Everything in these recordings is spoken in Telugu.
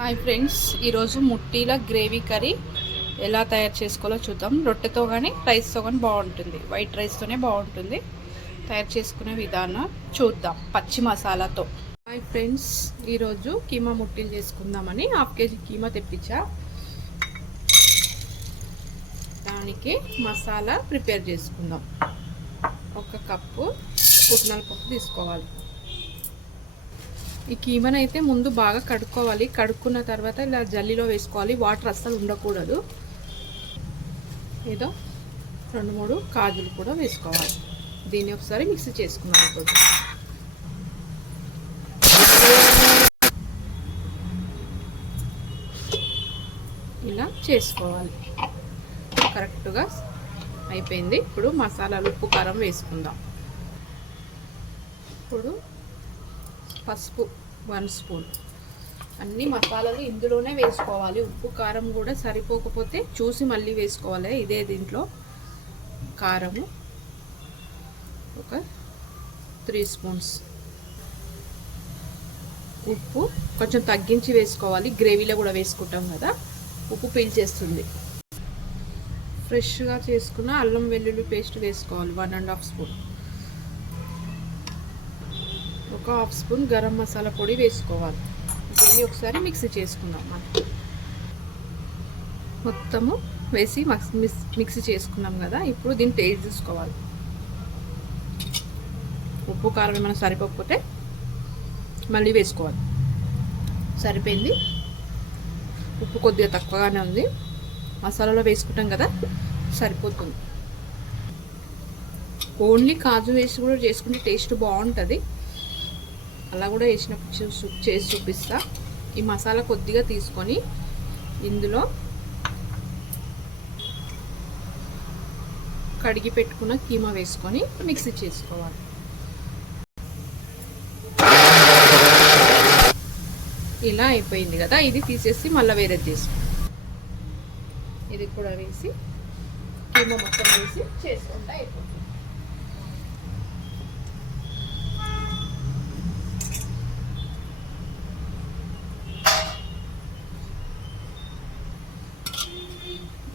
హాయ్ ఫ్రెండ్స్ ఈరోజు ముట్టీల గ్రేవీ కర్రీ ఎలా తయారు చేసుకోవాలో చూద్దాం. రొట్టెతో కానీ రైస్తో కానీ బాగుంటుంది. వైట్ రైస్తోనే బాగుంటుంది. తయారు చేసుకునే విధానం చూద్దాం పచ్చి మసాలాతో. హాయ్ ఫ్రెండ్స్ ఈరోజు కీమా ముట్టీలు చేసుకుందామని హాఫ్ కేజీ కీమా తెప్పించా. దానికి మసాలా ప్రిపేర్ చేసుకుందాం. ఒక కప్పు పుట్నాల పప్పు తీసుకోవాలి. ఈ కీమను అయితే ముందు బాగా కడుక్కోవాలి. కడుక్కున్న తర్వాత ఇలా జల్లీలో వేసుకోవాలి. వాటర్ అస్సలు ఉండకూడదు. ఏదో రెండు మూడు కాజులు కూడా వేసుకోవాలి. దీన్ని ఒకసారి మిక్స్ చేసుకున్నాం ఇప్పుడు ఇలా చేసుకోవాలి. కరెక్ట్గా అయిపోయింది. ఇప్పుడు మసాలాలు ఉప్పు కారం వేసుకుందాం. ఇప్పుడు పసుపు వన్ స్పూన్. అన్ని మసాలాలు ఇందులోనే వేసుకోవాలి. ఉప్పు కారం కూడా సరిపోకపోతే చూసి మళ్ళీ వేసుకోవాలి. ఇదే దీంట్లో కారము ఒక త్రీ స్పూన్స్. ఉప్పు కొంచెం తగ్గించి వేసుకోవాలి. గ్రేవీలో కూడా వేసుకుంటాం కదా. ఉప్పు పీల్చేస్తుంది. ఫ్రెష్గా చేసుకున్న అల్లం వెల్లుల్లి పేస్ట్ వేసుకోవాలి. One and half spoon. ఒక హాఫ్ స్పూన్ గరం మసాలా పొడి వేసుకోవాలి. దీన్ని ఒకసారి మిక్సీ చేసుకుందాం. మనం మొత్తము వేసి మిక్సీ చేసుకున్నాం కదా ఇప్పుడు దీన్ని టేస్ట్ చూసుకోవాలి. ఉప్పు కారం ఏమైనా సరిపోకపోతే మళ్ళీ వేసుకోవాలి. సరిపోయింది? ఉప్పు కొద్దిగా తక్కువగానే ఉంది. మసాలాలో వేసుకుంటాం కదా సరిపోతుంది. ఓన్లీ కాజు వేసి కూడా చేసుకుంటే టేస్ట్ బాగుంటుంది. అలా కూడా వేసినప్పుడు చూ చేసి చూపిస్తా. ఈ మసాలా కొద్దిగా తీసుకొని ఇందులో కడిగి పెట్టుకున్న కీమా వేసుకొని మిక్సీ చేసుకోవాలి. ఇలా అయిపోయింది కదా ఇది తీసేసి మళ్ళీ వేరే తీసుకుంటాం ఇది కూడా వేసి కీమా మొత్తం వేసి చేసుకుంటా అయిపోతుంది.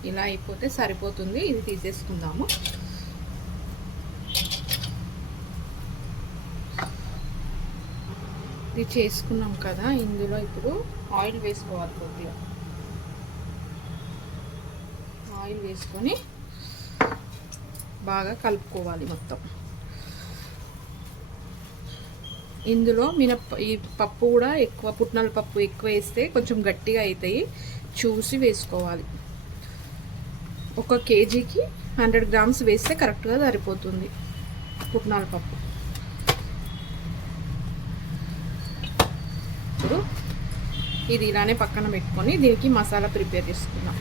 ఇలా అయిపోతే సరిపోతుంది. ఇది తీసేసుకుందాము. ఇది చేసుకున్నాం కదా ఇందులో ఇప్పుడు ఆయిల్ వేసుకోవాలి కొద్దిగా. ఆయిల్ వేసుకొని బాగా కలుపుకోవాలి మొత్తం. ఇందులో మినప్ప ఈ పప్పు కూడా ఎక్కువ పుట్నాల పప్పు ఎక్కువ వేస్తే కొంచెం గట్టిగా అవుతాయి చూసి వేసుకోవాలి. ఒక కేజీకి హండ్రెడ్ గ్రామ్స్ వేస్తే కరెక్ట్గా సరిపోతుంది. పుట్నాల పప్పు. ఇప్పుడు ఇది ఇలానే పక్కన పెట్టుకొని దీనికి మసాలా ప్రిపేర్ చేసుకుందాం.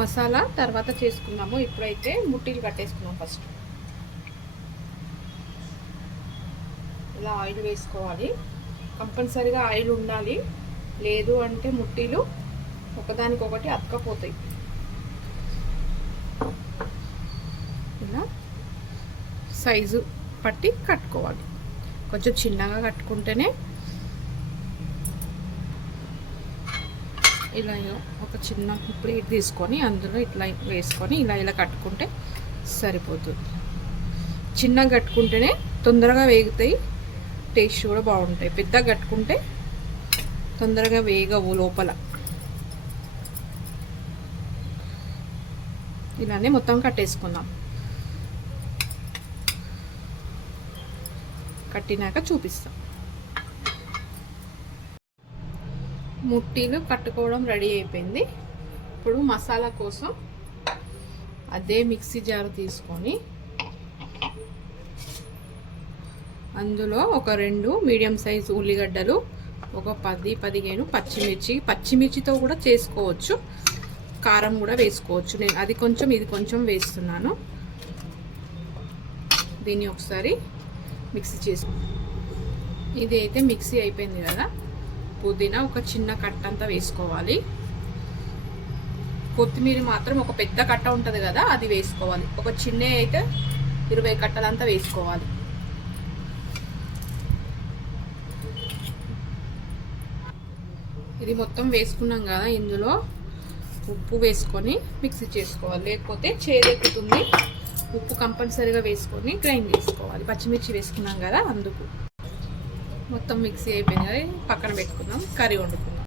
మసాలా తర్వాత చేసుకున్నాము ఇప్పుడైతే ముట్టీలు కట్టేసుకున్నాం ఫస్ట్. ఇలా ఆయిల్ వేసుకోవాలి. కంపల్సరీగా ఆయిల్ ఉండాలి. లేదు అంటే ముట్టీలు ఒకదానికొకటి అతకపోతాయి. ఇలా సైజు పట్టి కట్టుకోవాలి. కొంచెం చిన్నగా కట్టుకుంటేనే ఇలా ఒక చిన్న ప్లేట్ తీసుకొని అందులో ఇట్లా వేసుకొని ఇలా ఇలా కట్టుకుంటే సరిపోతుంది. చిన్నగా కట్టుకుంటేనే తొందరగా వేగుతాయి టేస్ట్ కూడా బాగుంటాయి. పెద్దగా కట్టుకుంటే తొందరగా వేగవు లోపల. ఇలానే మొత్తం కట్టేసుకుందాం కట్టినాక చూపిస్తాం. ముట్టీలు కట్టుకోవడం రెడీ అయిపోయింది. ఇప్పుడు మసాలా కోసం అదే మిక్సీ జారు తీసుకొని అందులో ఒక రెండు మీడియం సైజు ఉల్లిగడ్డలు ఒక పది పదిహేను పచ్చిమిర్చి. పచ్చిమిర్చితో కూడా చేసుకోవచ్చు. కారం కూడా వేసుకోవచ్చు. నేను అది కొంచెం ఇది కొంచెం వేస్తున్నాను. దీన్ని ఒకసారి మిక్సీ చేసు ఇది అయితే మిక్సీ అయిపోయింది కదా. పుదీనా ఒక చిన్న కట్ట అంతా వేసుకోవాలి. కొత్తిమీర మాత్రం ఒక పెద్ద కట్ట ఉంటుంది కదా అది వేసుకోవాలి. ఒక చిన్న అయితే ఇరవై కట్టలంతా వేసుకోవాలి. ఇది మొత్తం వేసుకున్నాం కదా ఇందులో ఉప్పు వేసుకొని మిక్సీ చేసుకోవాలి. లేకపోతే చేదెక్కుతుంది. ఉప్పు కంపల్సరీగా వేసుకొని గ్రైండ్ చేసుకోవాలి. పచ్చిమిర్చి వేసుకున్నాం కదా అందుకు. మొత్తం మిక్సీ అయిపోయింది కదా పక్కన పెట్టుకుందాం. కర్రీ వండుకుందాం.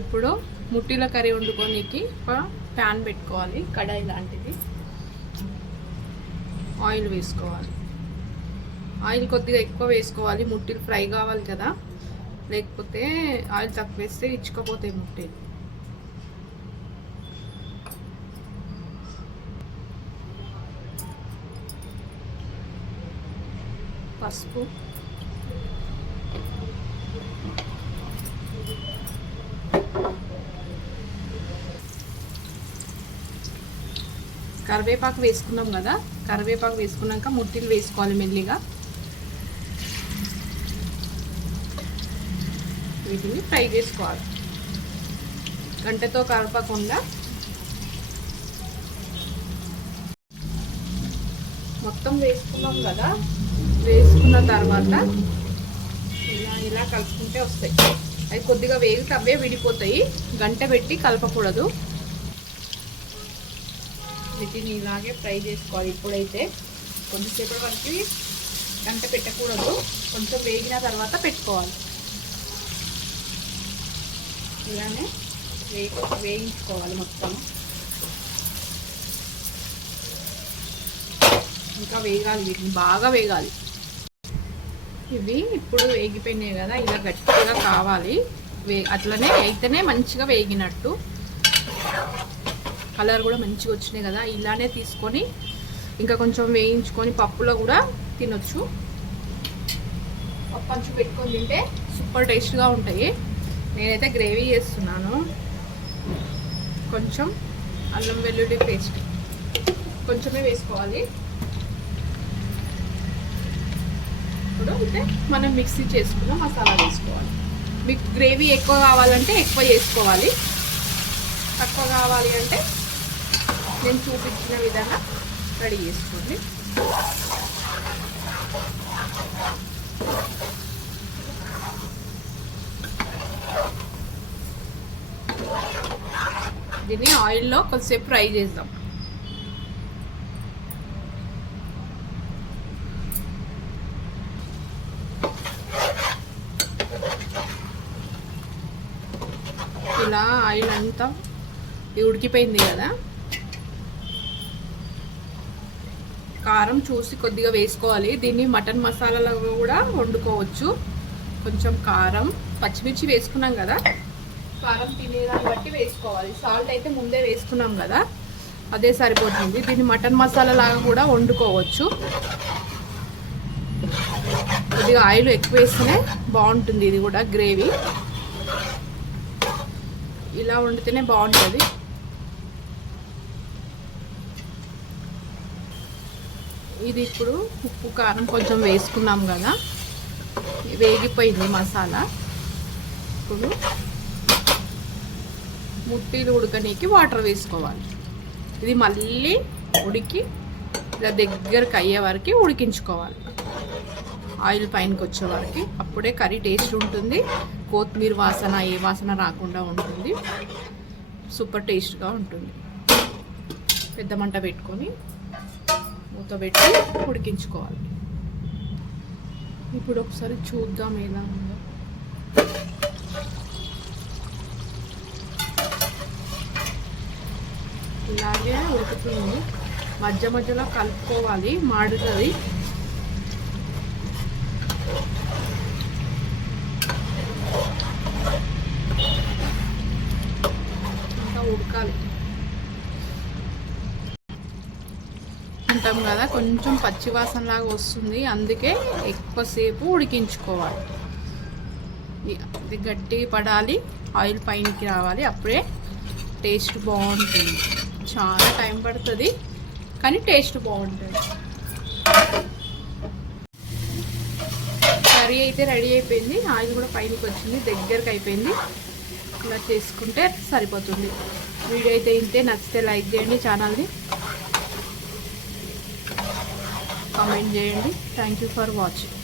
ఇప్పుడు ముట్టిల కర్రీ వండుకోనికి ఒక ప్యాన్ పెట్టుకోవాలి కడాయి లాంటిది. ఆయిల్ వేసుకోవాలి. ఆయిల్ కొద్దిగా ఎక్కువ వేసుకోవాలి. ముట్టిలు ఫ్రై కావాలి కదా. లేకపోతే ఆయిల్ తక్కువ వేస్తే ఇచ్చుకోపోతాయి ముట్టిలు పసుపు. కరివేపాకు వేసుకున్నాం కదా కరివేపాకు వేసుకున్నాక ముట్టిలు వేసుకోవాలి మెల్లిగా. వీటిని ఫ్రై చేసుకోవాలి. గంటతో కలపకుండా మొత్తం వేసుకున్నాం కదా వేసుకున్న తర్వాత ఇలా ఇలా కలుపుకుంటే వస్తాయి. అవి కొద్దిగా వేగితే అవే విడిపోతాయి. గంట పెట్టి కలపకూడదు. వీటిని ఇలాగే ఫ్రై చేసుకోవాలి. ఇప్పుడైతే కొద్దిసేపటి వరకు గంట పెట్టకూడదు. కొంచెం వేగిన తర్వాత పెట్టుకోవాలి. ఇలానే వేయి వేయించుకోవాలి మొత్తం. ఇంకా వేగాలి వీటిని బాగా వేగాలి. ఇవి ఇప్పుడు వేగిపోయినాయి కదా ఇలా గట్టిగా కావాలి. వే అట్లనే అయితేనే మంచిగా వేగినట్టు. కలర్ కూడా మంచిగా వచ్చినాయి కదా ఇలానే తీసుకొని ఇంకా కొంచెం వేయించుకొని పప్పులో కూడా తినొచ్చు. పప్పు అంచు పెట్టుకొని తింటే సూపర్ టేస్ట్గా ఉంటాయి. నేనైతే గ్రేవీ చేస్తున్నాను. కొంచెం అల్లం వెల్లుల్లి పేస్ట్ కొంచెమే వేసుకోవాలి. ఇప్పుడు అయితే మనం మిక్సీ చేసుకున్న మసాలా వేసుకోవాలి. మీకు గ్రేవీ ఎక్కువ కావాలంటే ఎక్కువ చేసుకోవాలి. తక్కువ కావాలి అంటే నేను చూపించిన విధంగా రెడీ చేసుకోండి. దీన్ని ఆయిల్లో కొద్దిసేపు ఫ్రై చేద్దాం. ఇలా ఆయిల్ అంతా ఉడికిపోయింది కదా. కారం చూసి కొద్దిగా వేసుకోవాలి. దీన్ని మటన్ మసాలాలో కూడా వండుకోవచ్చు. కొంచెం కారం పచ్చిమిర్చి వేసుకున్నాం కదా. కారం తినేదాన్ని బట్టి వేసుకోవాలి. సాల్ట్ అయితే ముందే వేసుకున్నాం కదా అదే సరిపోతుంది. దీన్ని మటన్ మసాలా లాగా కూడా వండుకోవచ్చు. కొద్దిగా ఆయిల్ ఎక్కువ వేస్తేనే బాగుంటుంది ఇది కూడా గ్రేవీ. ఇలా వండితేనే బాగుంటుంది. ఇది ఇప్పుడు ఉప్పు కారం కొంచెం వేసుకున్నాం కదా. వేగిపోయింది మసాలా. ఇప్పుడు ముట్టీలు ఉడకనీకి వాటర్ వేసుకోవాలి. ఇది మళ్ళీ ఉడికి ఇలా దగ్గరకు అయ్యే వరకు ఉడికించుకోవాలి. ఆయిల్ పైనకి వచ్చే వరకు అప్పుడే కర్రీ టేస్ట్ ఉంటుంది. కొత్తిమీర వాసన ఏ వాసన రాకుండా ఉంటుంది. సూపర్ టేస్ట్గా ఉంటుంది. పెద్ద మంట పెట్టుకొని మూత పెట్టి ఉడికించుకోవాలి. ఇప్పుడు ఒకసారి చూద్దాం ఎలా ఉందో. ఇలాగే ఉడుకుతుంది. మధ్య మధ్యలో కలుపుకోవాలి మాడుతుంది. ఇంకా ఉడకాలి. అంటాం కదా కొంచెం పచ్చివాసన లాగా వస్తుంది. అందుకే ఎక్కువసేపు ఉడికించుకోవాలి. ఇది గట్టి పడాలి ఆయిల్ పైనకి రావాలి అప్పుడే టేస్ట్ బాగుంటుంది. చాలా టైం పడుతుంది కానీ టేస్ట్ బాగుంటుంది. కర్రీ అయితే రెడీ అయిపోయింది ఆయిల్ కూడా పైనకి వచ్చింది దగ్గరకు అయిపోయింది. ఇలా చేసుకుంటే సరిపోతుంది. వీడియో అయితే ఇంతే నచ్చితే లైక్ చేయండి ఛానల్ని. కామెంట్ చేయండి. Thank you for watching